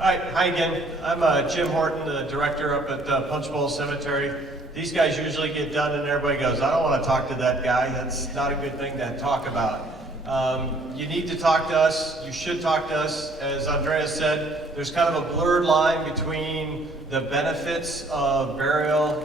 Hi again. I'm Jim Horton, the director up at Punchbowl Cemetery. These guys usually get done and everybody goes, I don't want to talk to that guy. That's not a good thing to talk about. You need to talk to us. You should talk to us. As Andreas said, there's kind of a blurred line between the benefits of burial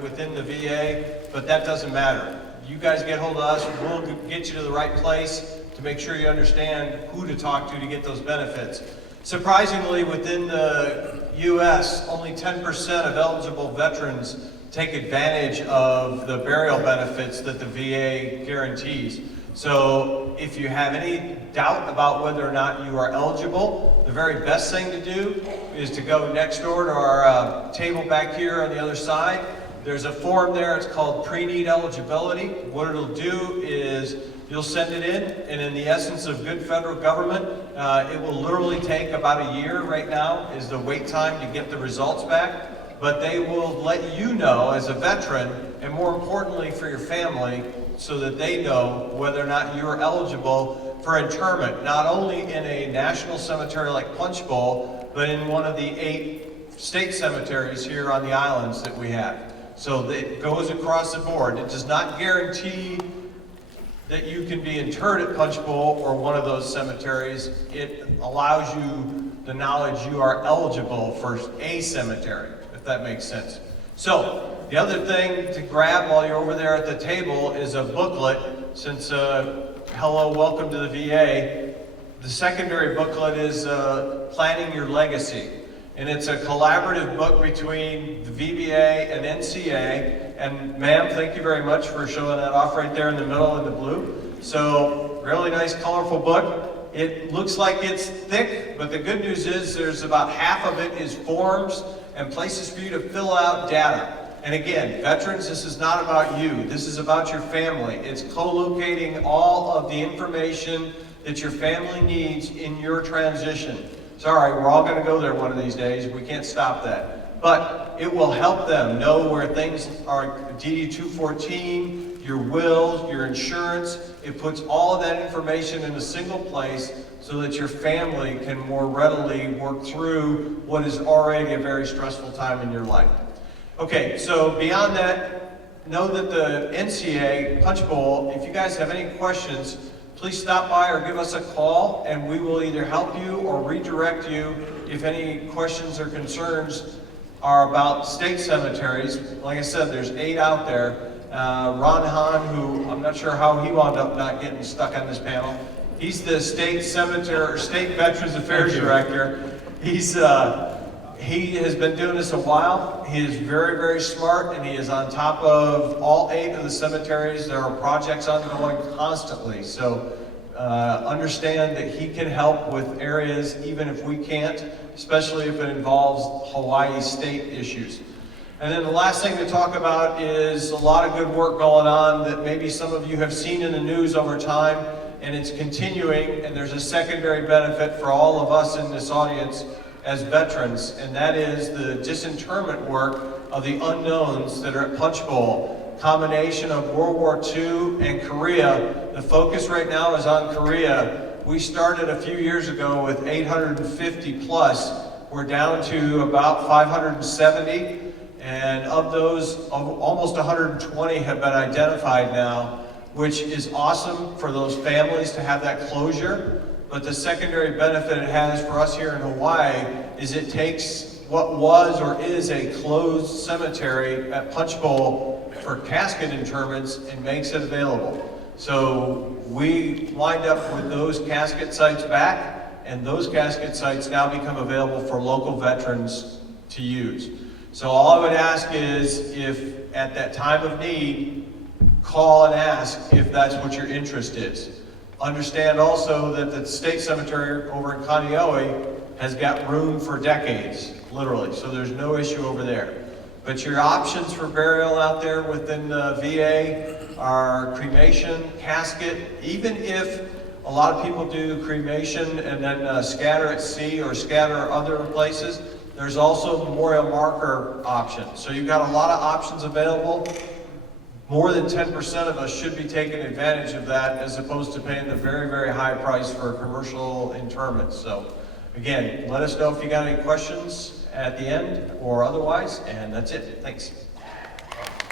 within the VA, but that doesn't matter. You guys get hold of us, we'll get you to the right place to make sure you understand who to talk to get those benefits. Surprisingly, within the U.S., only 10% of eligible veterans take advantage of the burial benefits that the VA guarantees. So if you have any doubt about whether or not you are eligible, the very best thing to do is to go next door to our table back here on the other side. There's a form there, it's called pre-need eligibility. What it'll do is you'll send it in, and in the essence of good federal government, it will literally take about a year right now is the wait time to get the results back. But they will let you know as a veteran, and more importantly for your family, so that they know whether or not you're eligible for interment, not only in a national cemetery like Punchbowl, but in one of the 8 state cemeteries here on the islands that we have. So it goes across the board. It does not guarantee that you can be interred at Punchbowl or one of those cemeteries. It allows you the knowledge you are eligible for a cemetery, if that makes sense. So the other thing to grab while you're over there at the table is a booklet. Since hello, welcome to the VA. The secondary booklet is Planning Your Legacy. And it's a collaborative book between the VBA and NCA. And ma'am, thank you very much for showing that off right there in the middle in the blue. So, really nice, colorful book. It looks like it's thick, but the good news is there's about half of it is forms and places for you to fill out data. And again, veterans, this is not about you. This is about your family. It's co-locating all of the information that your family needs in your transition. Sorry, we're all going to go there one of these days. We can't stop that. But it will help them know where things are, DD-214, your will, your insurance. It puts all of that information in a single place so that your family can more readily work through what is already a very stressful time in your life. Okay, so beyond that, know that the NCA, Punchbowl, if you guys have any questions, please stop by or give us a call, and we will either help you or redirect you if any questions or concerns are about state cemeteries. Like I said, there's 8 out there. Ron Hahn, who I'm not sure how he wound up not getting stuck on this panel. He's the state cemetery or state Veterans Affairs director. He has been doing this a while. He is very, very smart, and he is on top of all 8 of the cemeteries. There are projects ongoing constantly. So understand that he can help with areas even if we can't, especially if it involves Hawaii state issues. And then the last thing to talk about is a lot of good work going on that maybe some of you have seen in the news over time, and it's continuing, and there's a secondary benefit for all of us in this audience as veterans, and that is the disinterment work of the unknowns that are at Punchbowl. Combination of World War II and Korea. The focus right now is on Korea. We started a few years ago with 850 plus. We're down to about 570, and of those, almost 120 have been identified now, which is awesome for those families to have that closure. But the secondary benefit it has for us here in Hawaii is it takes what was or is a closed cemetery at Punchbowl for casket interments and makes it available. So we wind up with those casket sites back, and those casket sites now become available for local veterans to use. So all I would ask is, if at that time of need, call and ask if that's what your interest is. Understand also that the state cemetery over in Kaneohe has got room for decades, literally, so there's no issue over there. But your options for burial out there within the VA are cremation, casket. Even if a lot of people do cremation and then scatter at sea or scatter other places, there's also memorial marker options. So you've got a lot of options available. More than 10% of us should be taking advantage of that, as opposed to paying the very, very high price for commercial interment. So Again, let us know if you got any questions at the end or otherwise, and that's it. Thanks.